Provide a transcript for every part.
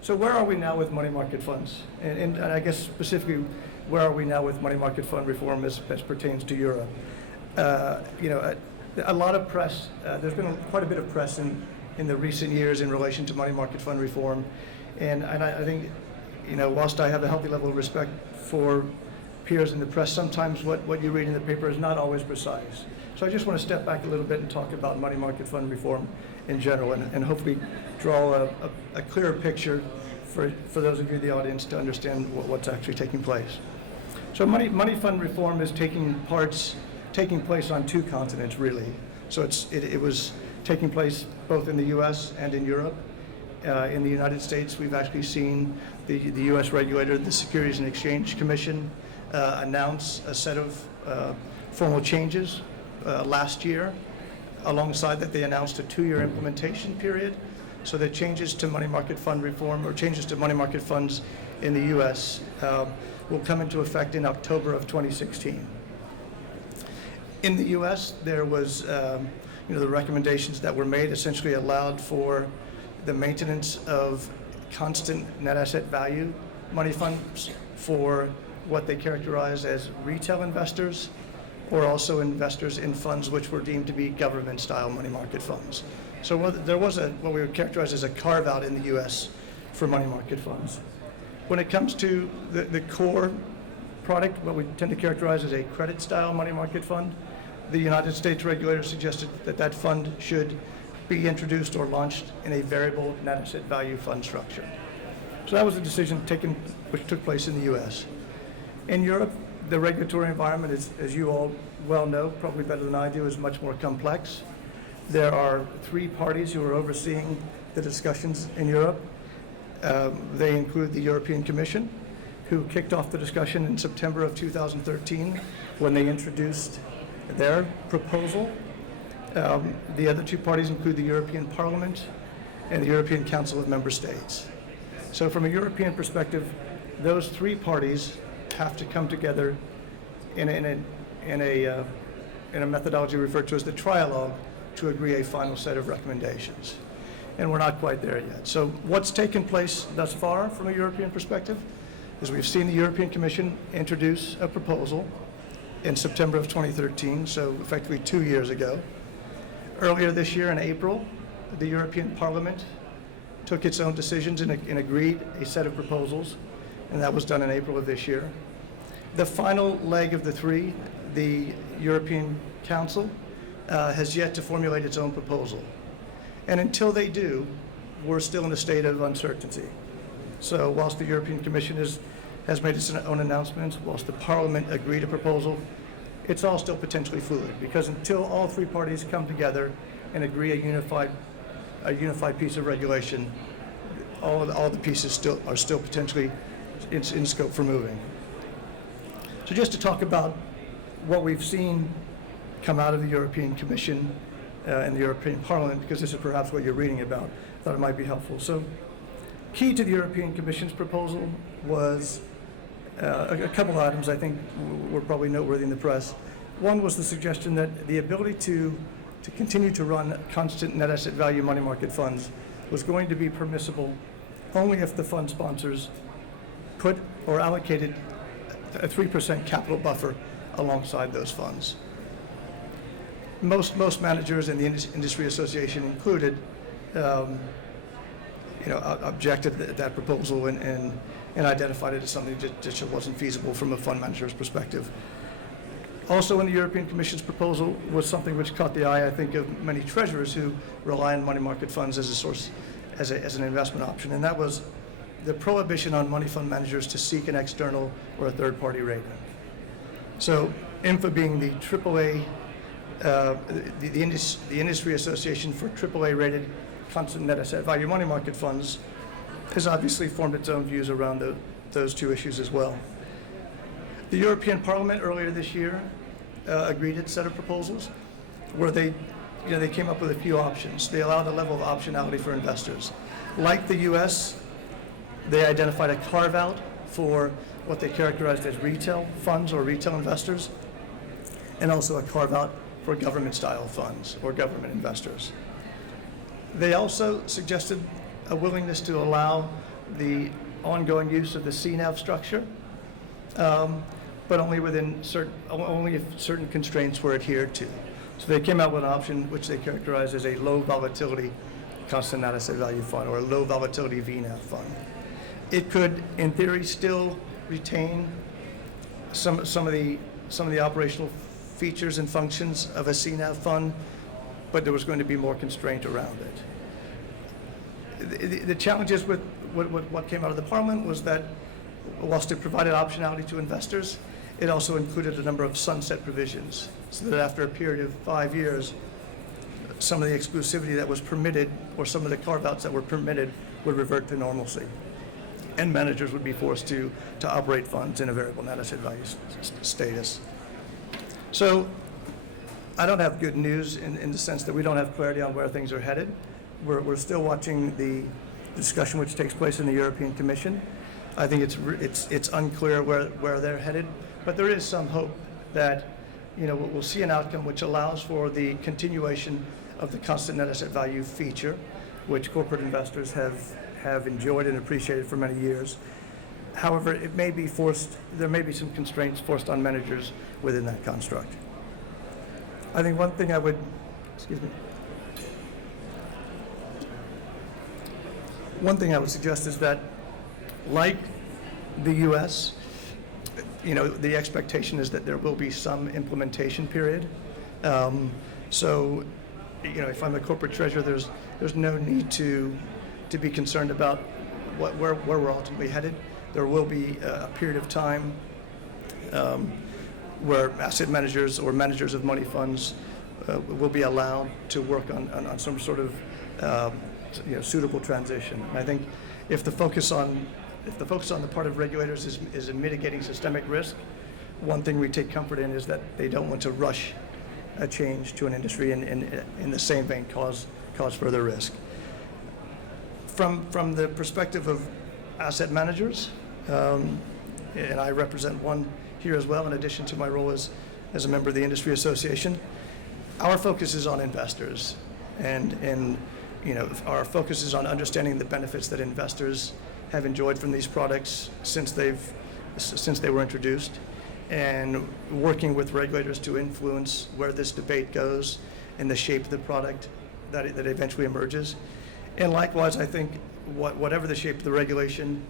So where are we now with money market funds? And I guess specifically, where are we now with money market fund reform as pertains to Europe? A lot of press, there's been quite a bit of press in the recent years in relation to money market fund reform. And I think, whilst I have a healthy level of respect for peers in the press, sometimes what you read in the paper is not always precise. So I just want to step back a little bit and talk about money market fund reform in general, and hopefully draw a clearer picture for those of you in the audience to understand what's actually taking place. So money fund reform is taking place on two continents, really. So it was taking place both in the U.S. and in Europe. In the United States, we've actually seen the U.S. regulator, the Securities and Exchange Commission, announce a set of formal changes last year. Alongside that, they announced a 2-year implementation period. So the changes to money market fund reform, or changes to money market funds in the U.S., will come into effect in October of 2016. In the U.S., there was, the recommendations that were made essentially allowed for the maintenance of constant net asset value money funds for what they characterize as retail investors, or also investors in funds which were deemed to be government-style money market funds. So there was what we would characterize as a carve-out in the U.S. for money market funds. When it comes to the core product, what we tend to characterize as a credit-style money market fund, the United States regulator suggested that fund should be introduced or launched in a variable net asset value fund structure. So that was a decision which took place in the U.S. In Europe, the regulatory environment is, as you all well know, probably better than I do, is much more complex. There are 3 parties who are overseeing the discussions in Europe. They include the European Commission, who kicked off the discussion in September of 2013 when they introduced their proposal. The other 2 parties include the European Parliament and the European Council of Member States. So from a European perspective, those 3 parties have to come together in a methodology referred to as the trialogue to agree a final set of recommendations. And we're not quite there yet. So what's taken place thus far from a European perspective is we've seen the European Commission introduce a proposal in September of 2013, so effectively 2 years ago. Earlier this year in April, the European Parliament took its own decisions and agreed a set of proposals, and that was done in April of this year. The final leg of the 3, the European Council, has yet to formulate its own proposal. And until they do, we're still in a state of uncertainty. So whilst the European Commission has made its own announcements, whilst the Parliament agreed a proposal, it's all still potentially fluid, because until all 3 parties come together and agree a unified piece of regulation, all the pieces are still potentially in scope for moving. So just to talk about what we've seen come out of the European Commission and the European Parliament, because this is perhaps what you're reading about, I thought it might be helpful. So key to the European Commission's proposal was a couple items I think were probably noteworthy in the press. One was the suggestion that the ability to continue to run constant net asset value money market funds was going to be permissible only if the fund sponsors put or allocated a 3% capital buffer alongside those funds. Most managers and the industry association included, objected to that proposal and identified it as something that just wasn't feasible from a fund manager's perspective. Also in the European Commission's proposal was something which caught the eye, I think, of many treasurers who rely on money market funds as a source, as an investment option, and that was the prohibition on money fund managers to seek an external or a third-party rating. So INFA being the AAA, the Industry Association for AAA-rated constant net asset value money market funds, has obviously formed its own views around those 2 issues as well. The European Parliament earlier this year agreed its set of proposals where they came up with a few options. They allowed a level of optionality for investors. Like the U.S., they identified a carve-out for what they characterized as retail funds or retail investors, and also a carve-out for government-style funds or government investors. They also suggested a willingness to allow the ongoing use of the CNAV structure, but only if certain constraints were adhered to. So they came out with an option which they characterized as a low volatility constant net asset value fund, or a low volatility VNAV fund. It could, in theory, still retain some of the operational features and functions of a CNAV fund, but there was going to be more constraint around it. The challenges with what came out of the Parliament was that whilst it provided optionality to investors, it also included a number of sunset provisions, so that after a period of 5 years, some of the exclusivity that was permitted, or some of the carve-outs that were permitted, would revert to normalcy, and managers would be forced to operate funds in a variable net asset value status. So I don't have good news in the sense that we don't have clarity on where things are headed. We're still watching the discussion which takes place in the European Commission. I think it's unclear where they're headed, but there is some hope that we'll see an outcome which allows for the continuation of the constant net asset value feature, which corporate investors have enjoyed and appreciated for many years. However, there may be some constraints forced on managers within that construct. I think one thing I would suggest is that, like the U.S., the expectation is that there will be some implementation period. So, if I'm a corporate treasurer, there's no need to be concerned about where we're ultimately headed. There will be a period of time where asset managers or managers of money funds will be allowed to work on some sort of suitable transition. And I think if the focus on the part of regulators is in mitigating systemic risk, one thing we take comfort in is that they don't want to rush a change to an industry and in the same vein cause further risk. From the perspective of asset managers, and I represent one here as well, in addition to my role as a member of the industry association, our focus is on investors, and our focus is on understanding the benefits that investors have enjoyed from these products since they were introduced, and working with regulators to influence where this debate goes and the shape of the product that eventually emerges. And likewise, I think whatever the shape of the regulation,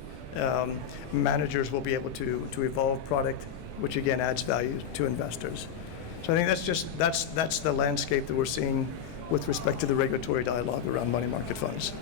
managers will be able to evolve product, which again adds value to investors. So I think that's the landscape that we're seeing with respect to the regulatory dialogue around money market funds.